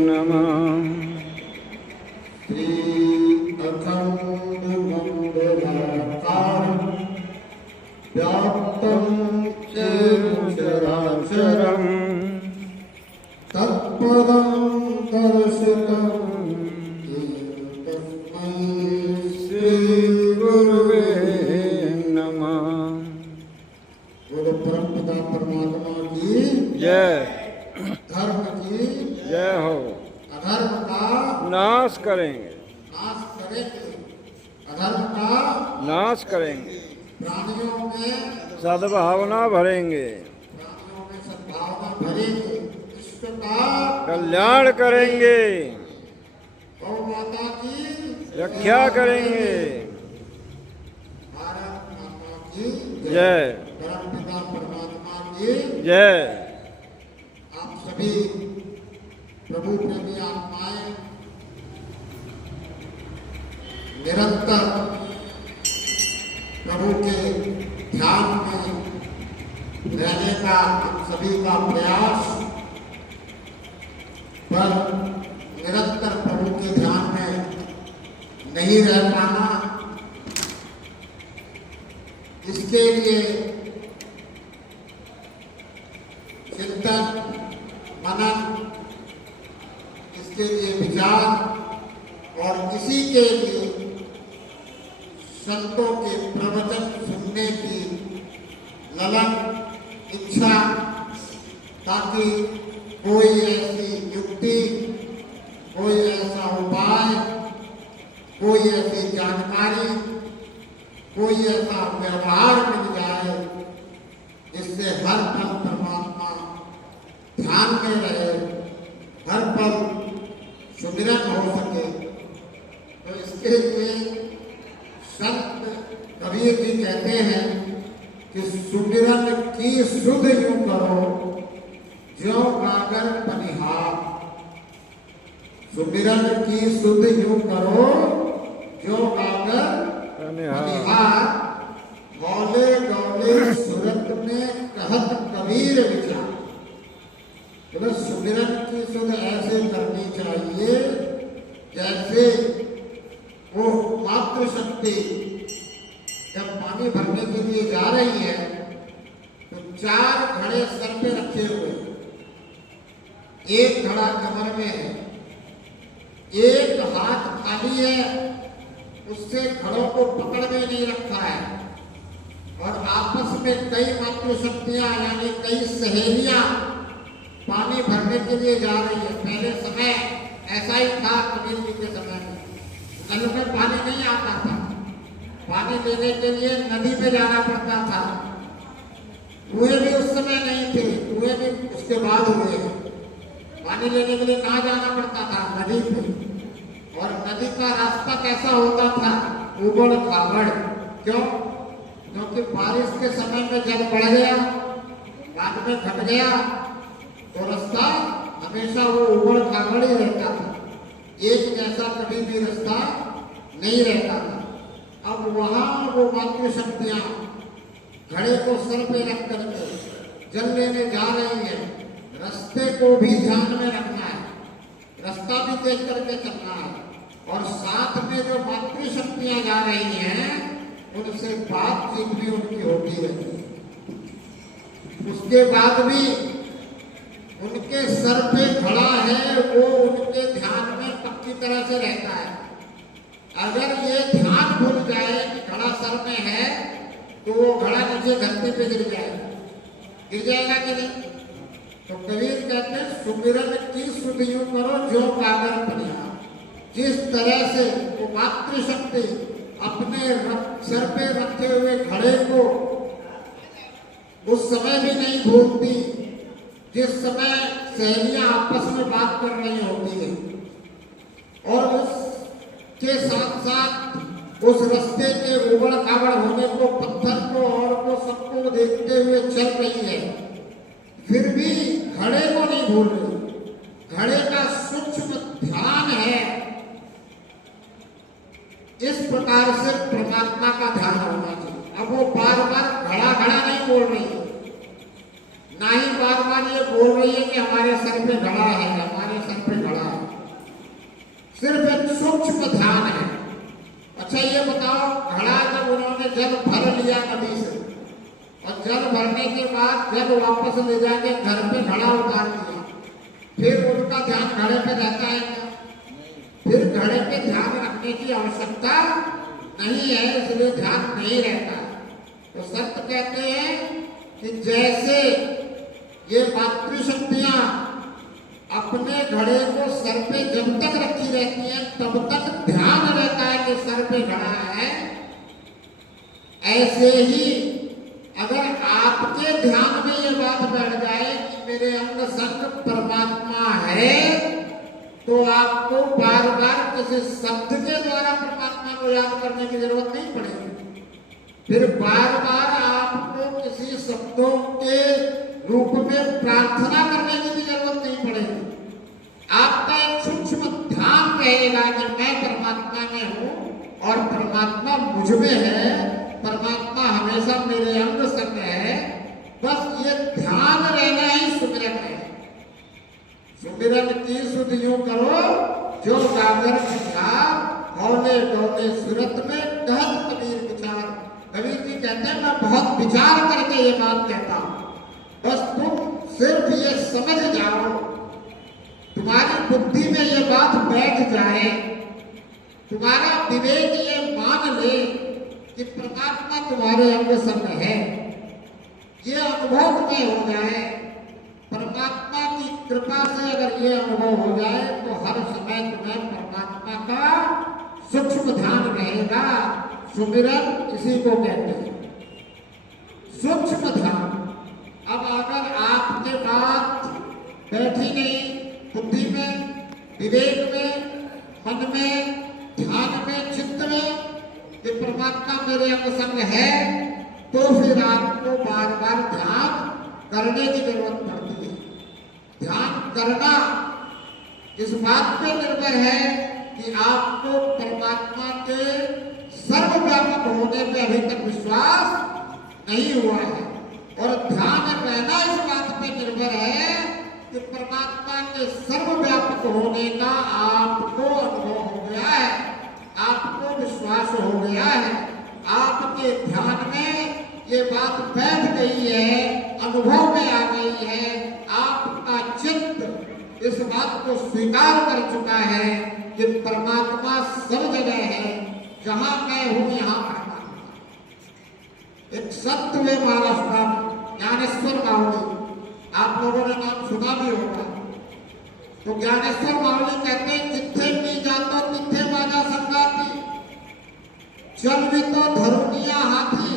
नमः। श्री अखंड मंडलाकारं व्याप्तं चैव चराचरं तत्पदं दर्शितं तस्मै श्री गुरुवे नमः। बोलो परमपिता परमात्मा की जय। धर्म की जय हो। अधर्म का नाश करेंगे, नाश करेंगे, अधर्म का नाश करेंगे, प्राणियों में सद्भावना भरेंगे, प्राणियों में सद्भावना भरेंगे, विश्व का कल्याण करेंगे, गौ माता की रक्षा करेंगे। भारत माता की जय। परमपिता परमात्मा की जय। आप सभी प्रभु प्रेमी आत्माएं निरंतर प्रभु के ध्यान में रहने का हम सभी का प्रयास, पर निरंतर प्रभु के ध्यान में नहीं रह पाना, इसके लिए चिंतन मनन, इसके लिए विचार और इसी के लिए संतों के प्रवचन सुनने की ललन इच्छा, ताकि कोई ऐसी युक्ति, कोई ऐसा उपाय, कोई ऐसी जानकारी, कोई ऐसा व्यवहार मिल जाए जिससे हर पल परमात्मा ध्यान में रहे, हर पल सुमिरन हो सके। तो इसके लिए संत कबीर जी कहते हैं कि सुमिरन की सुध यूं करो ज्यों गागर पनिहार। सुमिरन की सुध यूं करो ज्यों गागर पनिहार। गौले गौले सूरत में कहत कबीर विचार। तो सुमिरन की सुध ऐसे करनी चाहिए जैसे वो मातृशक्ति जब पानी भरने के लिए जा रही है तो 4 घड़े सर पे रखे हुए, एक घड़ा कमर में है, एक हाथ खाली है, उससे घड़ों को पकड़ में नहीं रखा है, और आपस में कई मातृशक्तियां यानी कई सहेलियां पानी भरने के लिए जा रही है। पहले समय ऐसा ही था, कबीर जी के समय में नल में पानी नहीं आता था, पानी लेने के लिए नदी में जाना पड़ता था। कुएं भी उस समय नहीं थे, कुएं भी उसके बाद हुए। पानी लेने के लिए कहाँ जाना पड़ता था? नदी पे। और नदी का रास्ता कैसा होता था? उबड़ खाबड़। क्यों? क्योंकि बारिश के समय में जल बढ़ गया, बाद में घट गया, तो रास्ता हमेशा वो उबड़ खाबड़ ही रहता था, एक जैसा कभी भी रास्ता नहीं रहता था। अब वहां वो मातृशक्तियां घड़े को सर पे रख करके जल लेने जा रही है। रास्ते को भी ध्यान में रखना है, रास्ता भी देख करके चलना है, और साथ में जो मातृशक्तियां जा रही हैं उनसे बातचीत भी उनकी होती रहती है। उसके बाद भी उनके सर पे घड़ा है, वो उनके ध्यान में पक्की तरह से रहता है। अगर ये ध्यान भूल जाए कि घड़ा सर में है तो वो घड़ा नीचे धरती पे गिर जाएगा। गिर जाएगा कि नहीं? तो कबीर कहते हैं सुमिरन की सुध यूं करो ज्यों गागर पनिहार। जिस तरह से वो मातृशक्ति अपने सर पे रखे हुए घड़े को उस समय भी नहीं भूलती जिस समय सहेलियां आपस में बात कर रही होती है, और उसके साथ साथ उस रास्ते के उबड़ खाबड़ होने को, पत्थर को और को सबको देखते हुए चल रही है, फिर भी घड़े को नहीं भूल रही। घड़े का सूक्ष्म ध्यान है। इस प्रकार से परमात्मा का ध्यान होना चाहिए। अब वो बार बार घड़ा घड़ा नहीं बोल रही, ना ही बार बार ये बोल रही है कि हमारे सर पे घड़ा है। सूक्ष्म ध्यान है। अच्छा ये बताओ, घड़ा जब उन्होंने जल भर लिया नदी से और जल भरने के बाद जल वापस ले जाके घर पे घड़ा उतार दिया, फिर उनका ध्यान घड़े पे रहता है क्या? फिर घड़े पे ध्यान रखने की आवश्यकता नहीं है, इसलिए ध्यान नहीं रहता। तो संत कहते हैं कि जैसे ये मातृशक्तियां अपने घड़े को सर पे जब तक रखी रहती हैं तब तक ध्यान रहता है कि सर पे घड़ा है, ऐसे ही अगर आपके ध्यान में ये बात बैठ जाए कि मेरे अंग संग परमात्मा है, तो आपको बार बार किसी शब्द के द्वारा परमात्मा को याद करने की जरूरत नहीं पड़ेगी। फिर बार बार आपको किसी शब्दों के रूप में प्रार्थना करने की भी जरूरत नहीं पड़ेगी। आपका एक सूक्ष्म ध्यान रहेगा कि मैं परमात्मा में हूं और परमात्मा मुझ में है, परमात्मा हमेशा मेरे अंग संग है। बस ये ध्यान रहना ही सुमिरन है। सुमिरन की सुध यूं करो जो गागर हौले डोले सूरत में कहत कबीर विचार। कबीर जी कहते हैं मैं बहुत विचार करके ये बात कहता हूं, बस तुम सिर्फ ये समझ जाओ, तुम्हारी बुद्धि में ये बात बैठ जाए, तुम्हारा विवेक ये मान ले कि परमात्मा तुम्हारे अंग संग है, ये अनुभव तुम्हें हो जाए। परमात्मा की कृपा से अगर ये अनुभव हो जाए तो हर समय तुम्हें परमात्मा का सूक्ष्म ध्यान रहेगा। सुमिरन इसी को कहते हैं, सूक्ष्म ध्यान। अब अगर आपके बात बैठी नहीं बुद्धि में, विवेक में, मन में, ध्यान में, चित्त में कि परमात्मा मेरे अंग संग है, तो फिर आपको बार बार ध्यान करने की जरूरत पड़ती है। ध्यान करना इस बात पे निर्भर है कि आपको परमात्मा के सर्वव्यापक होने पे अभी तक विश्वास नहीं हुआ है, और ध्यान रहना इस बात पे निर्भर है कि परमात्मा के सर्वव्यापक होने का आपको अनुभव हो गया है, आपको विश्वास हो गया है, आपके ध्यान में ये बात बैठ गई है, अनुभव में आ गई है, आपका चित्त इस बात को स्वीकार कर चुका है कि परमात्मा सब जगह है, जहां मैं हूं यहां परमात्मा। एक संत हुए महाराष्ट्र ज्ञानेश्वर मावली, आप लोगों ने नाम सुना भी होगा। तो ज्ञानेश्वर मावली कहते हैं जिथे मी जातो तिथे बाजा संगाती, चल भी तो धरुनिया हाथी।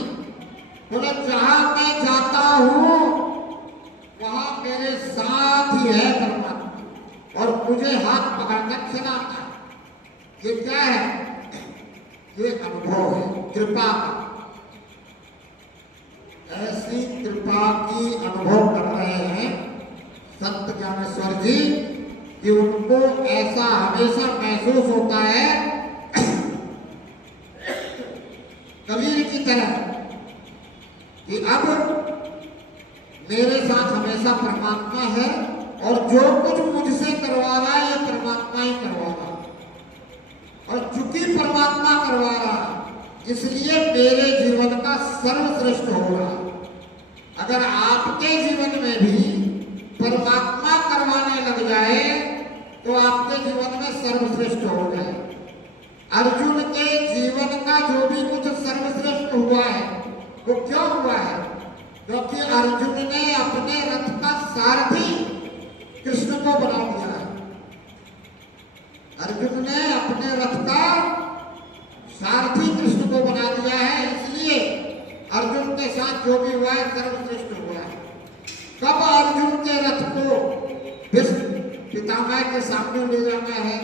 बोले जहां मैं जाता हूं वहां मेरे साथ ही है परमात्मा और मुझे हाथ पकड़कर चलाता है। ये क्या है? ये अनुभव है कृपा का। ऐसी कृपा की अनुभव कर रहे हैं संत ज्ञानेश्वर जी कि उनको ऐसा हमेशा महसूस होता है कबीर की तरह कि अब मेरे साथ हमेशा परमात्मा है और जो कुछ मुझसे करवा रहा है ये परमात्मा ही करवा रहा है, और चूंकि परमात्मा करवा रहा है इसलिए मेरे जीवन का सर्वश्रेष्ठ हो रहा है। अगर आपके जीवन में भी परमात्मा करवाने लग जाए तो आपके जीवन में सर्वश्रेष्ठ हो जाए। अर्जुन के जीवन का जो भी कुछ सर्वश्रेष्ठ हुआ है वो क्यों हुआ है? क्योंकि अर्जुन ने अपने रथ का सारथी कृष्ण को बना दिया है। अर्जुन ने अपने रथ का सारथी कृष्ण को बना दिया है, इसलिए अर्जुन के साथ जो भी हुआ है सर्वश्रेष्ठ हुआ है। कब अर्जुन के रथ को भीष्म पितामह के सामने ले जाना है,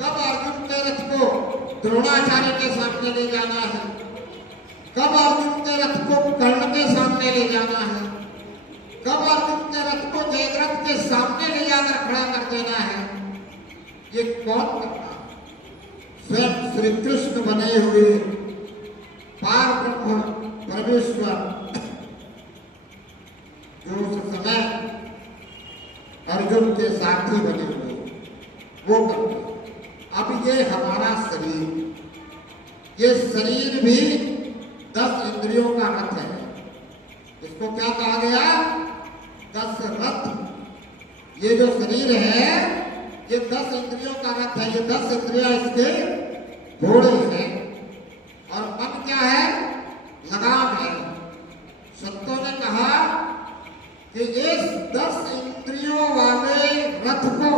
कब अर्जुन के रथ को द्रोणाचार्य के सामने ले जाना है, कब अर्जुन के रथ को कर्ण के सामने ले जाना है, कब अर्जुन के रथ को जयद्रथ के सामने ले जाकर खड़ा कर देना है, ये कौन करता? स्वयं श्री कृष्ण बने हुए पार ब्रह्म परमेश्वर जो उस समय अर्जुन के सारथी बने हुए। वो करते हैं। अब ये हमारा शरीर, ये शरीर भी 10 इंद्रियों का रथ है। इसको क्या कहा गया? 10 रथ। ये जो शरीर है ये 10 इंद्रियों का रथ है। ये 10 इंद्रियां इसके घोड़े हैं। और मन क्या है? लगाम है। संतों ने कहा कि इस 10 इंद्रियों वाले रथ को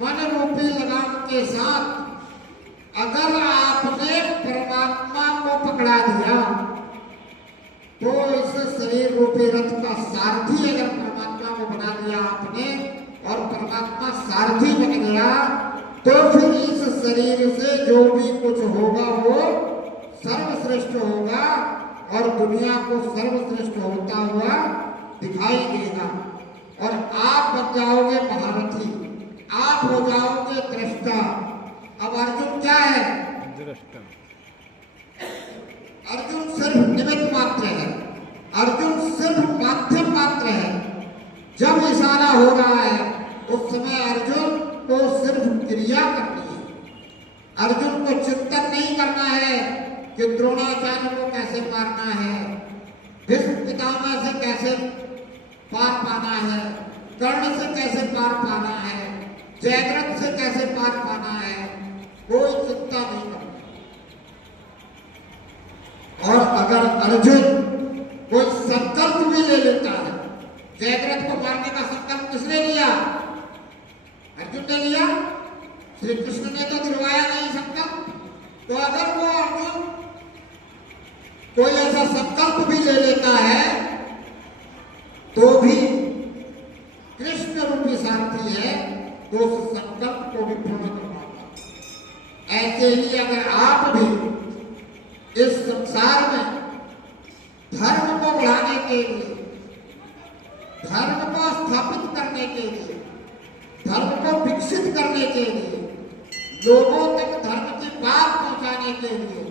मन रूपी लगाम के साथ अगर आपने परमात्मा को पकड़ा दिया तो इस शरीर रूपी रथ का सारथी अगर परमात्मा को बना दिया आपने और परमात्मा सारथी बन गया तो फिर इस शरीर से जो भी कुछ होगा वो सर्वश्रेष्ठ होगा और दुनिया को सर्वश्रेष्ठ होता हुआ दिखाई देगा। और आप बन जाओगे महारथी, आप हो जाओगे दृष्टा। अब अर्जुन क्या है? दृष्टा। अर्जुन सिर्फ निमित्त मात्र है। अर्जुन सिर्फ माध्यम मात्र है। जब इशारा हो रहा है उस समय अर्जुन को सिर्फ क्रिया करनी है। अर्जुन को चिंतन नहीं करना है कि द्रोणाचार्य को कैसे मारना है, भीष्म पितामह से कैसे पार पाना है, कर्ण से कैसे पार पाना है, जयद्रथ से कैसे पार पाना है, कोई चिंता नहीं करना। और अगर अर्जुन कोई संकल्प भी ले लेता है, जयद्रथ को मारने का संकल्प किसने लिया? अर्जुन ने लिया। श्री कृष्ण ने तो दिलवाया नहीं संकल्प। तो अगर वो अर्जुन कोई ऐसा संकल्प भी ले लेता है तो भी कृष्ण रूपी सारथी है तो उस संकल्प को भी पूर्ण कर पाता। ऐसे ही अगर आप भी इस संसार में धर्म को बढ़ाने के लिए, धर्म को स्थापित करने के लिए, धर्म को विकसित करने के लिए, लोगों तक धर्म की बात पहुंचाने के लिए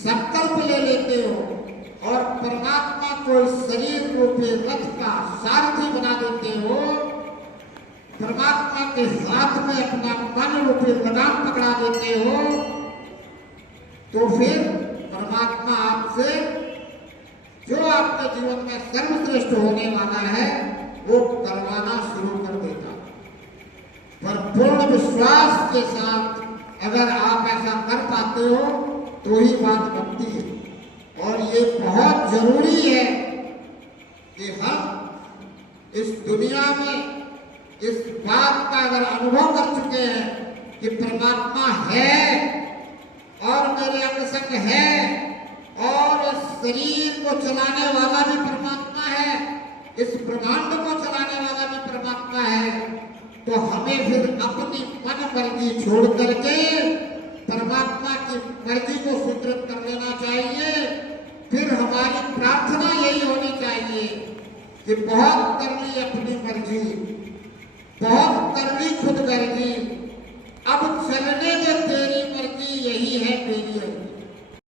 संकल्प ले लेते हो और परमात्मा को शरीर रूपी रथ का सारथी बना देते हो, परमात्मा के हाथ में अपना मन रूपी लगाम पकड़ा देते हो, तो फिर परमात्मा आपसे जो आपके जीवन में सर्वश्रेष्ठ होने वाला है वो करवाना शुरू कर देता। पर पूर्ण विश्वास के साथ अगर आप ऐसा कर पाते हो तो ही बात बनती है। और ये बहुत जरूरी है कि हम इस दुनिया में इस बात का अगर अनुभव कर चुके हैं कि परमात्मा है और मेरे अंग संग है और इस शरीर को चलाने वाला भी परमात्मा है, इस ब्रह्मांड को चलाने वाला भी परमात्मा है, तो हमें फिर अपनी मन मर्जी छोड़ करके परमात्मा की मर्जी को स्वीकृत कर लेना चाहिए। फिर हमारी प्रार्थना यही होनी चाहिए कि बहुत कर ली अपनी मर्जी, बहुत कर ली खुद गर्जी, अब चलने दे तेरी मर्जी, यही है मेरी अर्जी।